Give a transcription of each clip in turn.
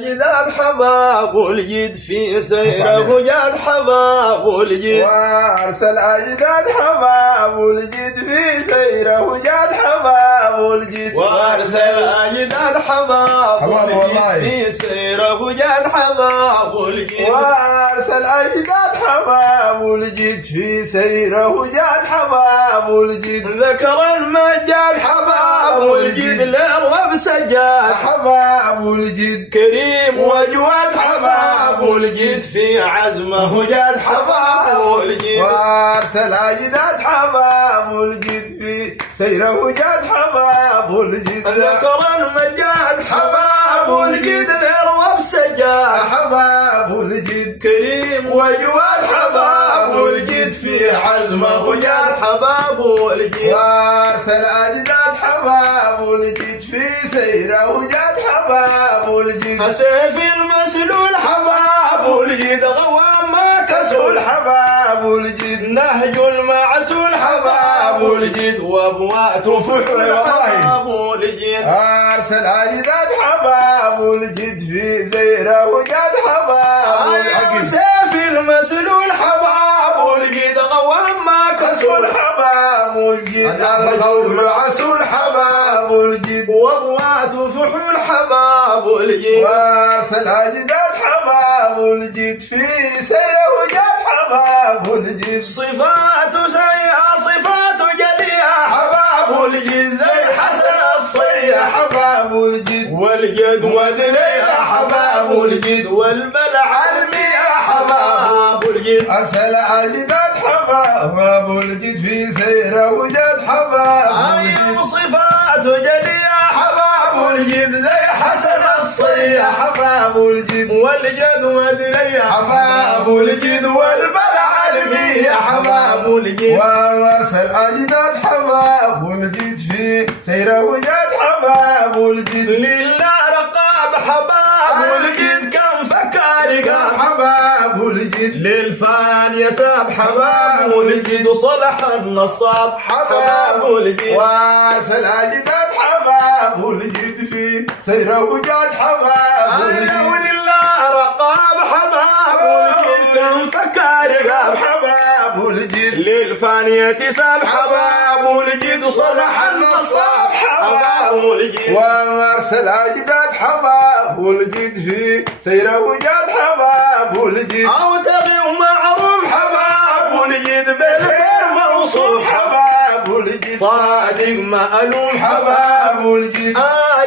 جداد حباب والجد في سيره جاد حباب والجد وارسل اجداد حباب والجد في سيره جاد حباب والجد وارسل اجداد حباب والجد في سيره جاد حباب والجد وارسل اجداد حباب والجد في سيره جاد حباب والجد ذكر المجاد حباب والجد للرب سجاد حباب والجد كريم وجواد حباب والجد في عزمه جاد حباب والجد وارسل اجداد حباب والجد في سيره جاد حباب والجد ذكر المجاد حباب والجد للرب سجاد حباب والجد كريم وجواد حباب والجد في عزمه جاد حباب والجد وارسل اجداد حباب والجد في سيره جاد حباب والجد سيف المسلول حباب والجد غوام ما كسول حباب والجد نهج المعسول حباب والجد وابوات فحول حباب والجد ارسل اجداد حباب والجد في سيره جاد حباب والجد سيف المسلول حباب والجد غوام ما كسول حباب والجد القول عسول حباب والجد وابوات فحول حباب والجد وارسل اجداد حباب والجد في سيره جاد حباب والجد صفات سيئة صفات جلية حباب والجد زي حسن الصية حباب والجد والجد ودرية حباب والجد والبلع المية حباب والجد ارسل اجداد حباب والجد في سيره جاد حباب والجد صفات جلية حباب والجد زي حسن الصية حباب والجد والجد ودرية حباب والجد والبلع المية حباب والجد وارسل اجداد حباب والجد في سيره جاد حباب والجد لله رقاب حباب والجد كم فكارق حباب والجد للفان يساب حباب والجد صلح النصاب حباب والجد وارسل اجداد حباب والجد في سيره جاد حباب والجد ولله رقاب حباب والجد كم فكارق حباب والجد للفان يتساب حباب والجد صلح النصاب حباب والجد وارسل اجداد حباب والجد في سيره جاد حباب والجد او تغي ومعروف حباب والجد بالخير موصوف حباب والجد صادق مألوف حباب والجد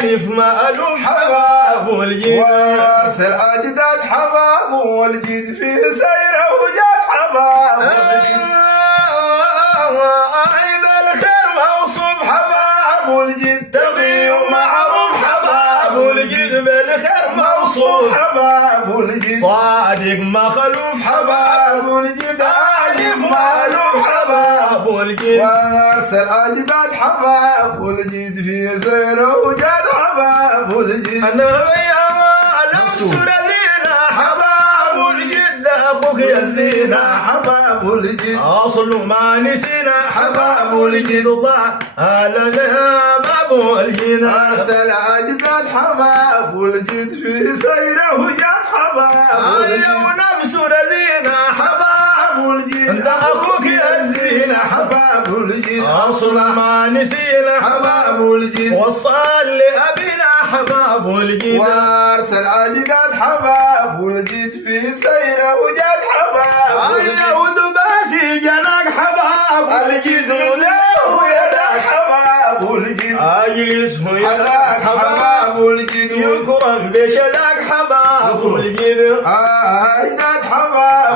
آلف مألوف حباب والجد وارسل اجداد حباب والجد في سيره جاد حباب والجد بالخير موصوف حباب والجد تغي ومعروف حباب والجد بالخير موصوف حباب والجد صادق مخلوف حباب والجد آلف مألوف حباب والجد وارسل اجداد حباب والجد في سيره جاد حباب والجد انا يا الانصر لينا حباب والجد اخوك يا الزينه حباب والجد اصل ما نسينا حباب والجد ضاع الغياب ابو الجد ارسل اجداد حباب والجد في سيره جاد حباب والجد ونفس رزينا حباب والجد انت اخوك يا الزينه حباب والجد اصل ما نسينا حباب والجد وصل لابينا حباب والجد وارسل اجداد حباب والجد في سيره جاد حباب والجد ودباسي جناك حباب والجد وله يدك حباب والجد اجلس حداك حباب والجد يكرم بشدك حباب والجد اجداد حباب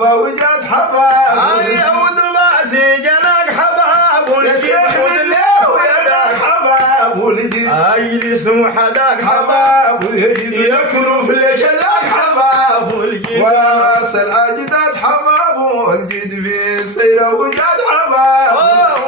والجد وجاد حباب ودباسي جناك حباب والجد وله يدك حباب والجد اجلس وحداك حباب يكرف لشدك حباب والجد وارسل اجداد حباب والجد في سيره وجاد حباب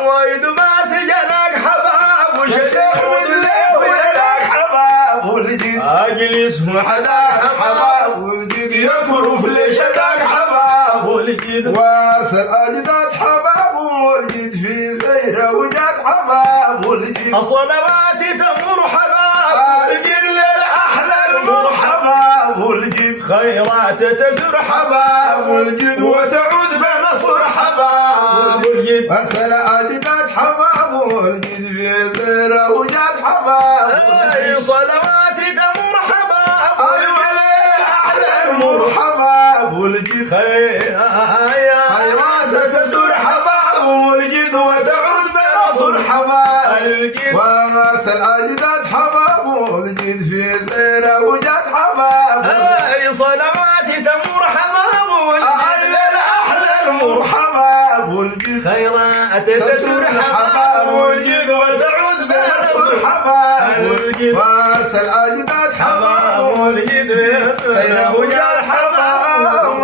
ودباسي جناك حباب والشيخ وله يدك حباب والجد اجلس وحداك حباب والجد يكرف لشدك حباب والجد وارسل اجداد حباب والجد في سيره وجاد حباب والجد الصلوات تمر حباب والجد للاحلام حباب الجد خيرات تسر حباب الجد وتعود بنصر حباب الجد وارسل اجداد حباب الجد في زيره وجد حباب اي صلواتي تمر حباب احلى المرحباب الجد خيرات تسر حباب الجد وتعود بنصر حباب الجد وارسل اجداد حباب الجد في زيره وجد حباب اي صلواتي تمر حباب الجد احلى المرحباب الجد خيرات تسر حباب الجد وتعود بنصر حباب الجد وارسل اجداد حباب حباب الجد الجد في زيره وجد حباب